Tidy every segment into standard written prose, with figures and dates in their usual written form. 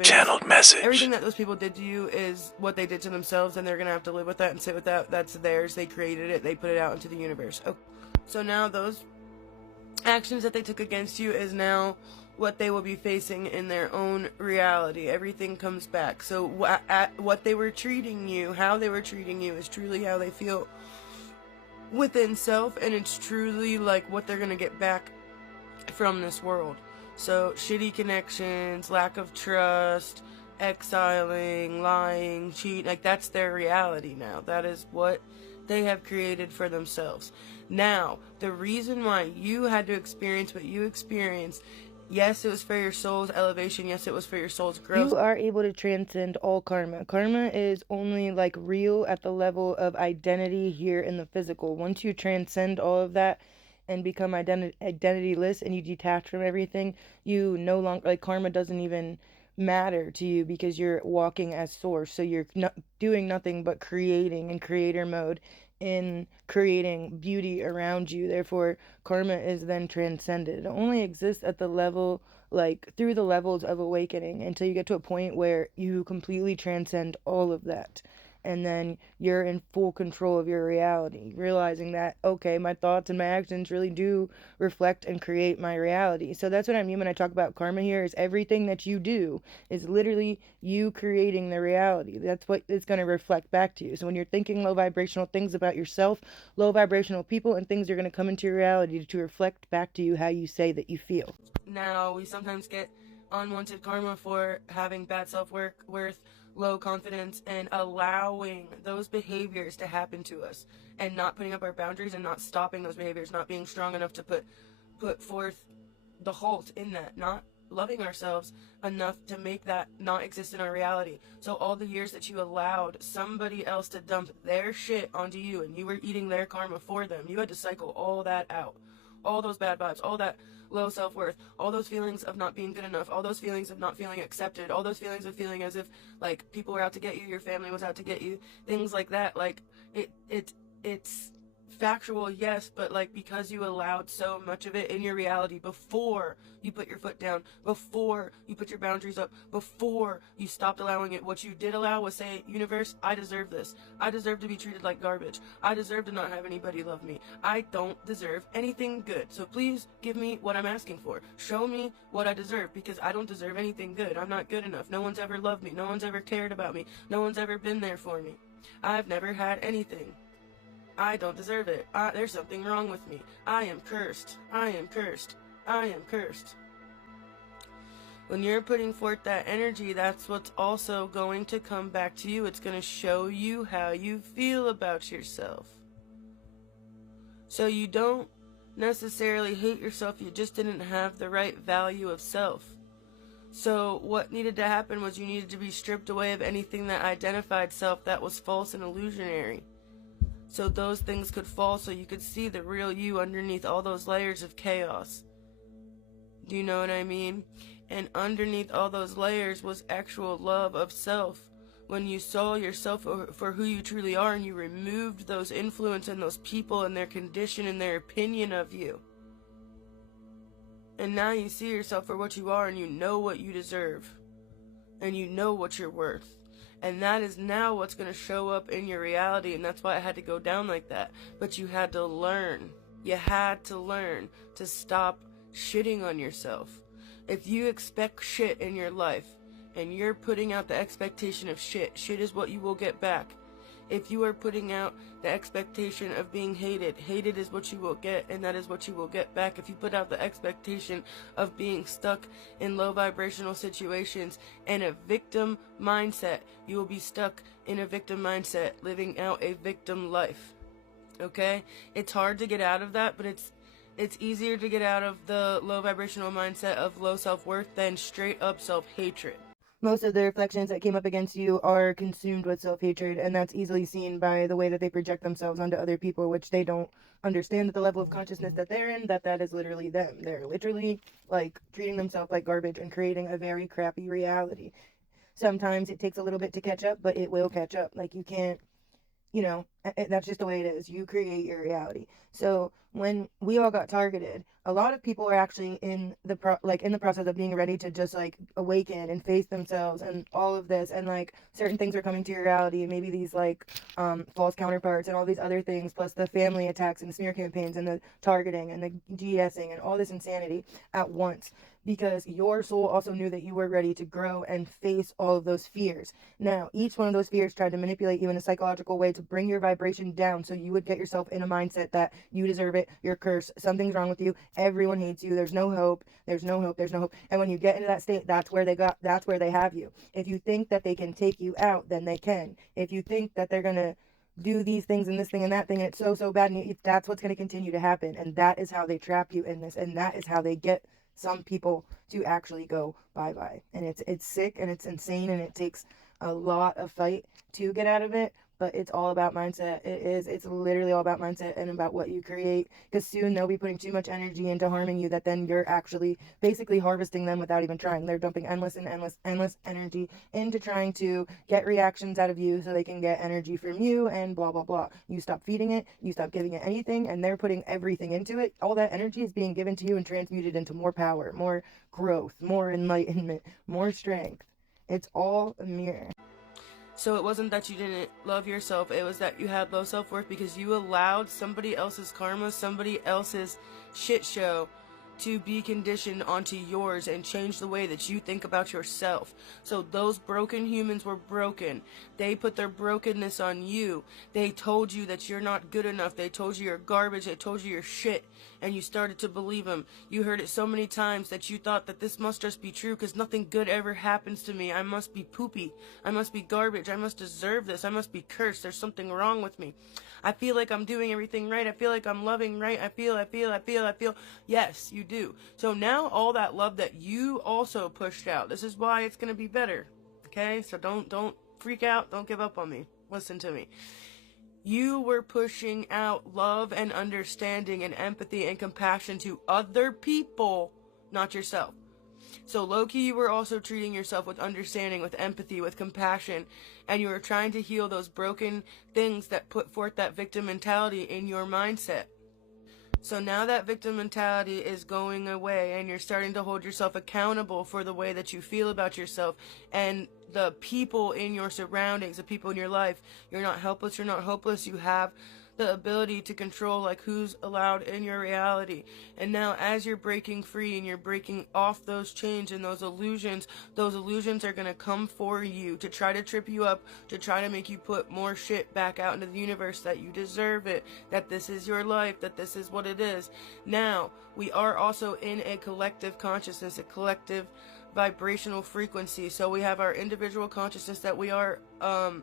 Channeled message. Everything that those people did to you is what they did to themselves, and they're gonna have to live with that and sit with that. That's theirs. They created it. They put it out into the universe. Oh, so now those actions that they took against you is now what they will be facing in their own reality. Everything comes back. So what they were treating you, how they were treating you, is truly how they feel within self, and it's truly like what they're gonna get back from this world. So shitty connections, lack of trust, exiling, lying, cheat, like that's their reality now. That is what they have created for themselves. Now, the reason why you had to experience what you experienced, yes, it was for your soul's elevation. Yes, it was for your soul's growth. You are able to transcend all karma. Karma is only like real at the level of identity here in the physical. Once you transcend all of that and become identityless and you detach from everything, you no longer, like, karma doesn't even matter to you because you're walking as source. So you're not doing nothing but creating in creator mode, in creating beauty around you. Therefore, karma is then transcended. It only exists at the level, like through the levels of awakening, until you get to a point where you completely transcend all of that. And then you're in full control of your reality, realizing that, okay, my thoughts and my actions really do reflect and create my reality. So that's what I mean when I talk about karma here, is everything that you do is literally you creating the reality. That's what it's going to reflect back to you. So when you're thinking low vibrational things about yourself, low vibrational people and things are going to come into your reality to reflect back to you how you say that you feel. Now, we sometimes get unwanted karma for having bad self-worth, low confidence, and allowing those behaviors to happen to us, and not putting up our boundaries and not stopping those behaviors, not being strong enough to put forth the halt in that, not loving ourselves enough to make that not exist in our reality. So all the years that you allowed somebody else to dump their shit onto you and you were eating their karma for them, you had to cycle all that out. All those bad vibes, all that low self-worth, all those feelings of not being good enough, all those feelings of not feeling accepted, all those feelings of feeling as if like people were out to get you, your family was out to get you, things like that. Like it's factual, yes, but like because you allowed so much of it in your reality before you put your foot down, before you put your boundaries up, before you stopped allowing it, what you did allow was say, universe, I deserve this. I deserve to be treated like garbage. I deserve to not have anybody love me. I don't deserve anything good. So please give me what I'm asking for. Show me what I deserve, because I don't deserve anything good. I'm not good enough. No one's ever loved me. No one's ever cared about me. No one's ever been there for me. I've never had anything. I don't deserve it. There's something wrong with me. I am cursed. I am cursed. I am cursed. When you're putting forth that energy, that's what's also going to come back to you. It's going to show you how you feel about yourself. So you don't necessarily hate yourself, you just didn't have the right value of self. So what needed to happen was you needed to be stripped away of anything that identified self that was false and illusionary. So those things could fall, so you could see the real you underneath all those layers of chaos. Do you know what I mean? And underneath all those layers was actual love of self. When you saw yourself for who you truly are, and you removed those influence and those people and their condition and their opinion of you. And now you see yourself for what you are, and you know what you deserve. And you know what you're worth. And that is now what's going to show up in your reality, and that's why it had to go down like that. But you had to learn. You had to learn to stop shitting on yourself. If you expect shit in your life, and you're putting out the expectation of shit, shit is what you will get back. If you are putting out the expectation of being hated, hated is what you will get, and that is what you will get back. If you put out the expectation of being stuck in low vibrational situations and a victim mindset, you will be stuck in a victim mindset, living out a victim life. Okay? It's hard to get out of that, but it's easier to get out of the low vibrational mindset of low self-worth than straight up self-hatred. Most of the reflections that came up against you are consumed with self-hatred, and that's easily seen by the way that they project themselves onto other people, which they don't understand at the level of consciousness that they're in, that is literally them. They're literally, like, treating themselves like garbage and creating a very crappy reality. Sometimes it takes a little bit to catch up, but it will catch up. Like, you can't you know, that's just the way it is. You create your reality. So when we all got targeted, a lot of people are actually in the in the process of being ready to just like awaken and face themselves and all of this, and like certain things are coming to your reality, and maybe these like false counterparts and all these other things, plus the family attacks and the smear campaigns and the targeting and the GSing and all this insanity at once, because your soul also knew that you were ready to grow and face all of those fears. Now, each one of those fears tried to manipulate you in a psychological way to bring your vibration down so you would get yourself in a mindset that you deserve it, you're cursed, something's wrong with you, everyone hates you, there's no hope, there's no hope, there's no hope. And when you get into that state, that's where they have you. If you think that they can take you out, then they can. If you think that they're going to do these things and this thing and that thing, and it's so bad, and that's what's going to continue to happen. And that is how they trap you in this, and that is how they get some people to actually go bye bye. And it's sick and it's insane, and it takes a lot of fight to get out of it, but it's all about mindset. It's literally all about mindset and about what you create, because soon they'll be putting too much energy into harming you that then you're actually basically harvesting them without even trying. They're dumping endless energy into trying to get reactions out of you so they can get energy from you, and blah blah blah. You stop feeding it, you stop giving it anything, and they're putting everything into it. All that energy is being given to you and transmuted into more power, more growth, more enlightenment, more strength. It's all a mirror. So it wasn't that you didn't love yourself, it was that you had low self-worth because you allowed somebody else's karma, somebody else's shit show to be conditioned onto yours and change the way that you think about yourself. So those broken humans were broken. They put their brokenness on you. They told you that you're not good enough. They told you you're garbage. They told you you're shit. And you started to believe them. You heard it so many times that you thought that this must just be true because nothing good ever happens to me. I must be poopy. I must be garbage. I must deserve this. I must be cursed. There's something wrong with me. I feel like I'm doing everything right. I feel like I'm loving right. I feel. Yes, you do. So now all that love that you also pushed out, this is why it's going to be better. Okay? So don't freak out. Don't give up on me. Listen to me. You were pushing out love and understanding and empathy and compassion to other people, not yourself. So low-key, you were also treating yourself with understanding, with empathy, with compassion, and you were trying to heal those broken things that put forth that victim mentality in your mindset. So now that victim mentality is going away and you're starting to hold yourself accountable for the way that you feel about yourself and the people in your surroundings, the people in your life. You're not helpless, you're not hopeless, you have the ability to control like who's allowed in your reality. And now as you're breaking free and you're breaking off those chains and those illusions are going to come for you to try to trip you up, to try to make you put more shit back out into the universe, that you deserve it, that this is your life, that this is what it is. Now we are also in a collective consciousness, a collective vibrational frequency. So we have our individual consciousness that we are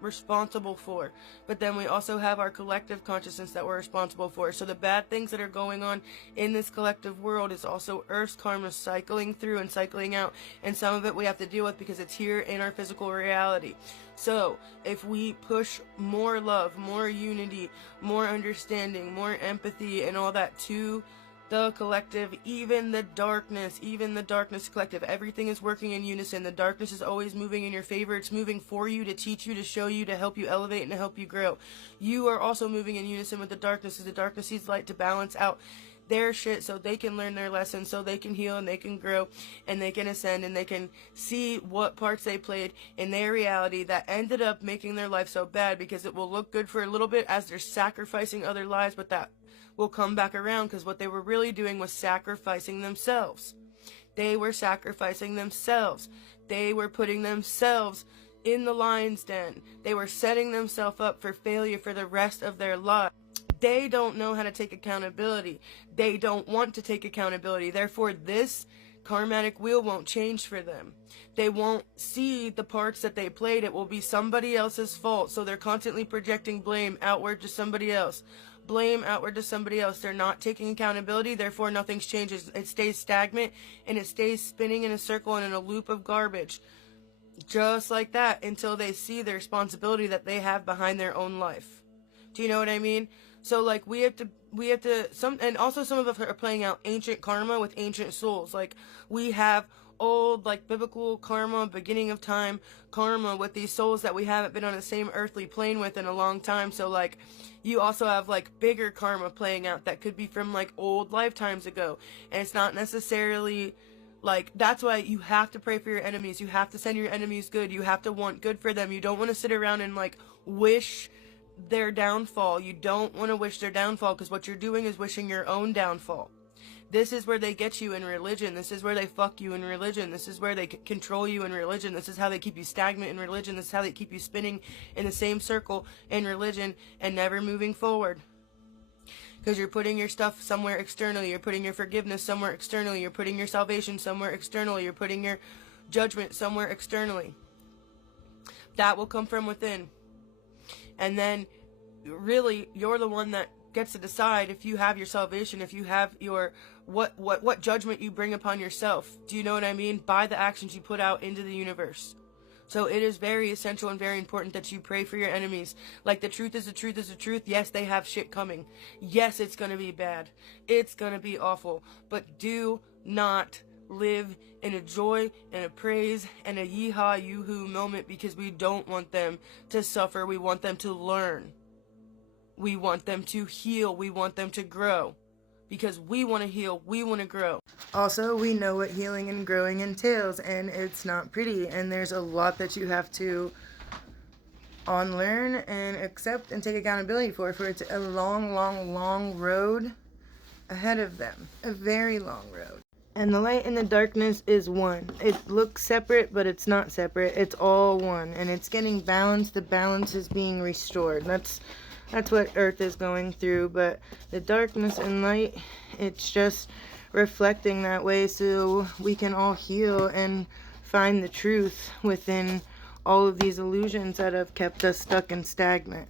responsible for, but then we also have our collective consciousness that we're responsible for. So the bad things that are going on in this collective world is also Earth's karma cycling through and cycling out, and some of it we have to deal with because it's here in our physical reality. So if we push more love, more unity, more understanding, more empathy and all that to the collective, even the darkness collective, everything is working in unison. The darkness is always moving in your favor. It's moving for you, to teach you, to show you, to help you elevate and to help you grow. You are also moving in unison with the darkness, because the darkness needs light to balance out their shit so they can learn their lessons, so they can heal and they can grow and they can ascend and they can see what parts they played in their reality that ended up making their life so bad, because it will look good for a little bit as they're sacrificing other lives, but that will come back around, because what they were really doing was sacrificing themselves. They were sacrificing themselves. They were putting themselves in the lion's den. They were setting themselves up for failure for the rest of their lives. They don't know how to take accountability. They don't want to take accountability. Therefore, this karmatic wheel won't change for them. They won't see the parts that they played. It will be somebody else's fault. So they're constantly projecting blame outward to somebody else. Blame outward to somebody else. They're not taking accountability, therefore nothing changes. It stays stagnant and it stays spinning in a circle and in a loop of garbage. Just like that, until they see the responsibility that they have behind their own life. Do you know what I mean? So like we have to and also some of us are playing out ancient karma with ancient souls. Like we have old, like, biblical karma, beginning of time karma with these souls that we haven't been on the same earthly plane with in a long time. So, like, you also have, like, bigger karma playing out that could be from, like, old lifetimes ago. And it's not necessarily, like, that's why you have to pray for your enemies. You have to send your enemies good. You have to want good for them. You don't want to sit around and, like, wish their downfall. You don't want to wish their downfall, because what you're doing is wishing your own downfall. This is where they get you in religion. This is where they fuck you in religion. This is where they control you in religion. This is how they keep you stagnant in religion. This is how they keep you spinning in the same circle in religion and never moving forward. Because you're putting your stuff somewhere externally. You're putting your forgiveness somewhere externally. You're putting your salvation somewhere externally. You're putting your judgment somewhere externally. That will come from within. And then, really, you're the one that gets to decide if you have your salvation, if you have your what judgment you bring upon yourself. Do you know what I mean? By the actions you put out into the universe. So it is very essential and very important that you pray for your enemies. Like, the truth is the truth is the truth. Yes, they have shit coming. Yes, it's gonna be bad. It's gonna be awful. But do not live in a joy and a praise and a yeehaw yoo-hoo moment, because we don't want them to suffer. We want them to learn. We want them to heal. We want them to grow. Because we want to heal. We want to grow. Also, we know what healing and growing entails, and it's not pretty. And there's a lot that you have to unlearn and accept and take accountability for it's a long, long, long road ahead of them. A very long road. And the light and the darkness is one. It looks separate, but it's not separate. It's all one. And it's getting balanced. The balance is being restored. That's what Earth is going through. But the darkness and light, it's just reflecting that way so we can all heal and find the truth within all of these illusions that have kept us stuck and stagnant.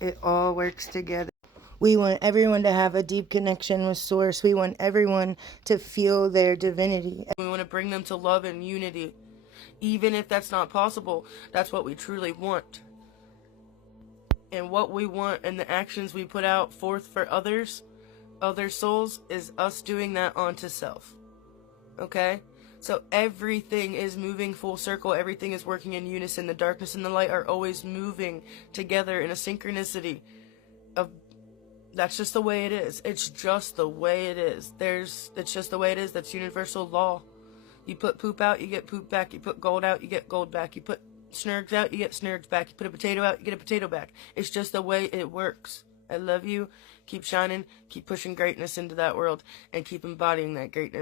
It all works together. We want everyone to have a deep connection with Source. We want everyone to feel their divinity. We want to bring them to love and unity. Even if that's not possible, that's what we truly want. And what we want and the actions we put out forth for others, other souls, is us doing that onto self. Okay? So everything is moving full circle. Everything is working in unison. The darkness and the light are always moving together in a synchronicity of... That's just the way it is. It's just the way it is. It's just the way it is. That's universal law. You put poop out, you get poop back. You put gold out, you get gold back. You put snurgs out, you get snurgs back. You put a potato out, you get a potato back. It's just the way it works. I love you. Keep shining. Keep pushing greatness into that world. And keep embodying that greatness.